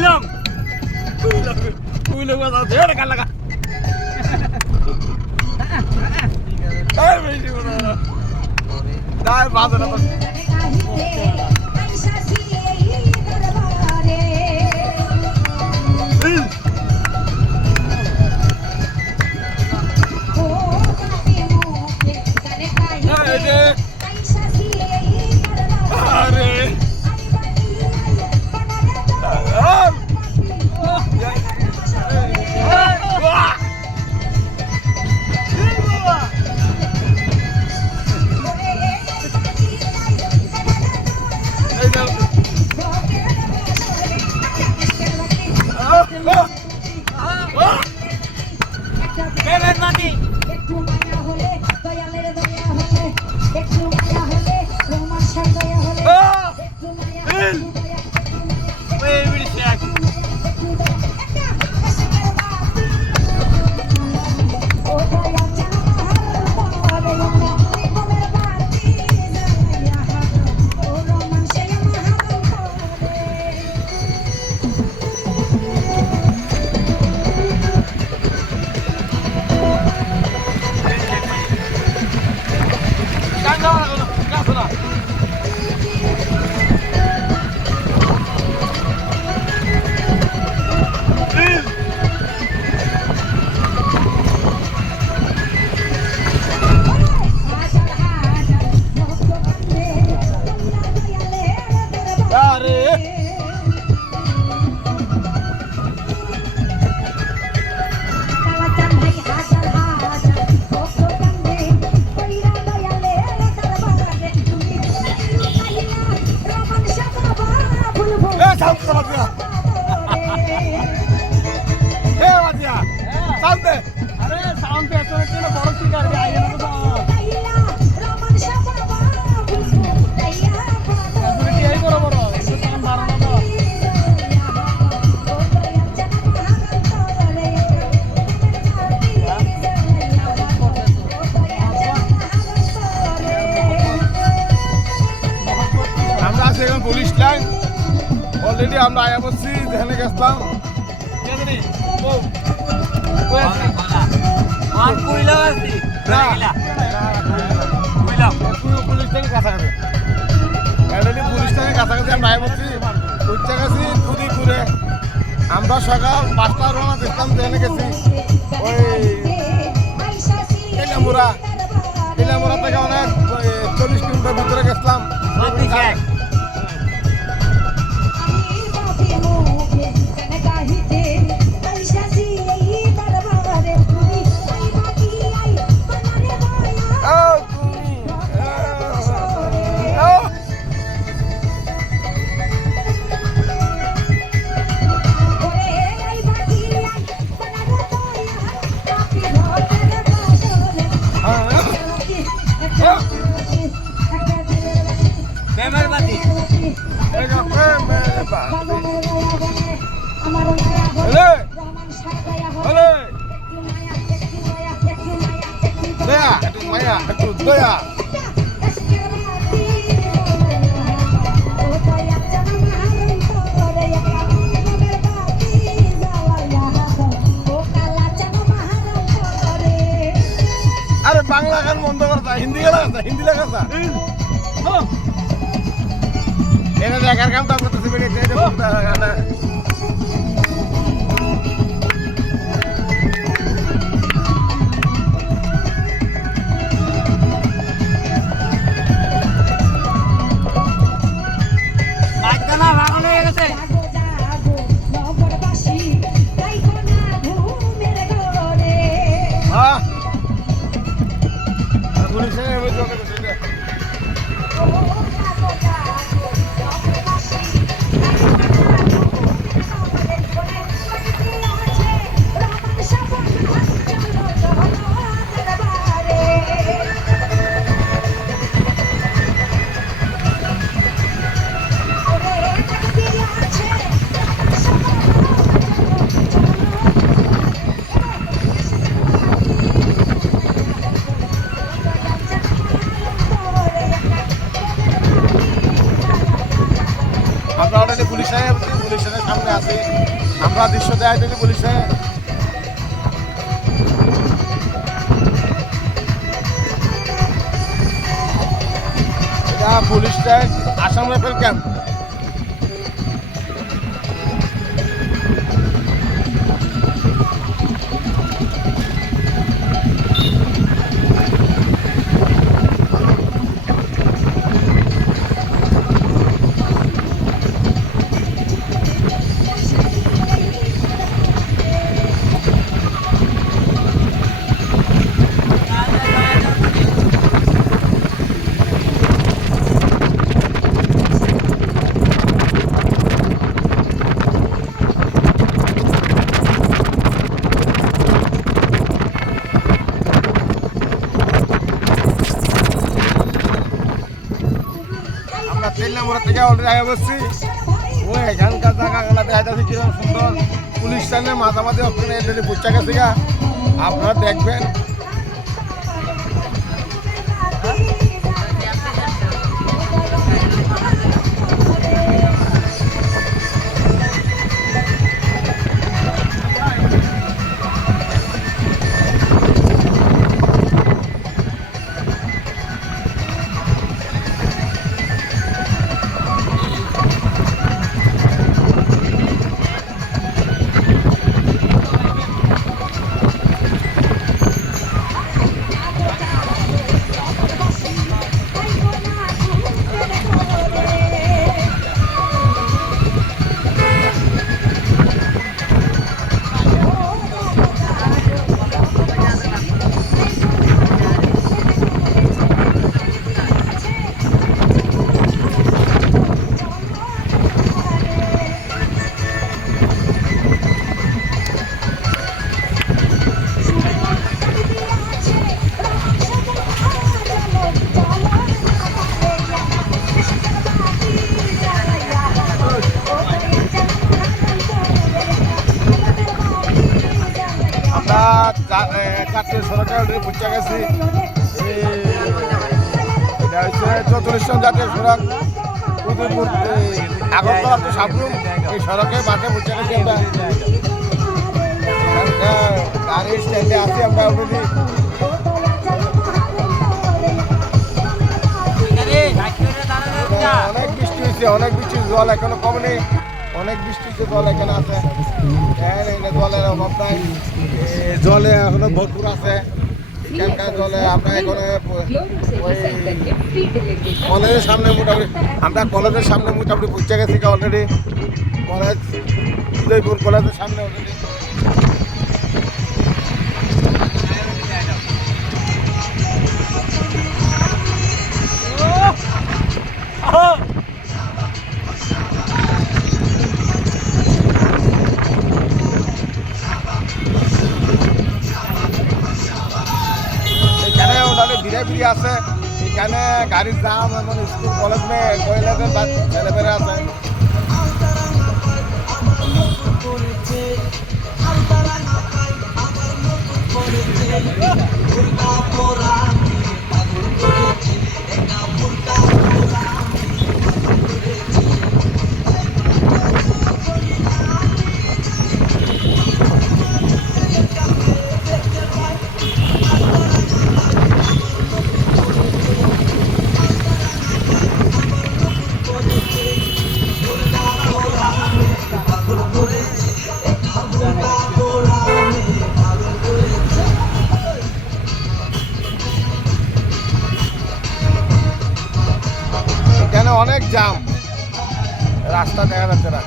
কইলাম কইলাম কথা ধরে কাল লাগা এই বেশি বড় দাই বাজার তো পুলিশ লাইন অলরেডি আমরা আয়া বসছি যেখানে গেছিলাম পুলিশ থেকে কাছাকাছি পুলিশ থেকে কাছাকাছি আমরা আয়া বসছি উচ্চা গেছি দুদি ঘুরে আমরা সকাল 5টার রওনা দেখলাম যেখানে গেছি ওই কেলামুড়া থেকে অনেক 40 কিলোমিটার ভিতরে গেছিলাম আরে বাংলা গান বন্ধ করতা হিন্দি লেখা এটা দেখার কামটা করতেছি গানা এখানে পুলিশ পুলিশের সামনে আছে, আমরা দৃশ্য দেখাই দিচ্ছি পুলিশে। এটা পুলিশটাই আসাম রাইফেল ক্যাম্প। তেল নম্বরের থেকে অলরেডি আগে বসছি, ও এখানকার জায়গাগুলো দেখা যাচ্ছে কিরকম সুন্দর। পুলিশ স্ট্যান্ডের মাঝামাঝি ওখানে অলরেডি পুচ্ছা গেছে, আপনারা দেখবেন। চারটে সড়কে অলরেডি পৌঁছে গেছি। এটা হচ্ছে 44 জাতীয় সড়ক, উদয়পুর আগরতলা টু সাবরুম। এই সড়কে বাসে পৌঁছে গেছি আমরা। গাড়ির স্ট্যান্ডে আছি আমরা অলরেডি। অনেক বৃষ্টি হয়েছে, অনেক বৃষ্টির জল এখনো কমেনি, অনেক বৃষ্টির জল এখানে আছে। জলের অভাব নাই, জলে এখনো ভরপুর আছে। এখানকার জলে আমরা এখানে কলেজের সামনে মোটামুটি পৌঁছে গেছি অলরেডি। কলেজ উদয়পুর কলেজের সামনে অলরেডি। বিড়ে আছে এখানে, গাড়ির জাম এবং স্কুল কলেজ কলেজের ছেলেমেয়েরা আছে। অনেক জাম, রাস্তা দেখা যাচ্ছে না।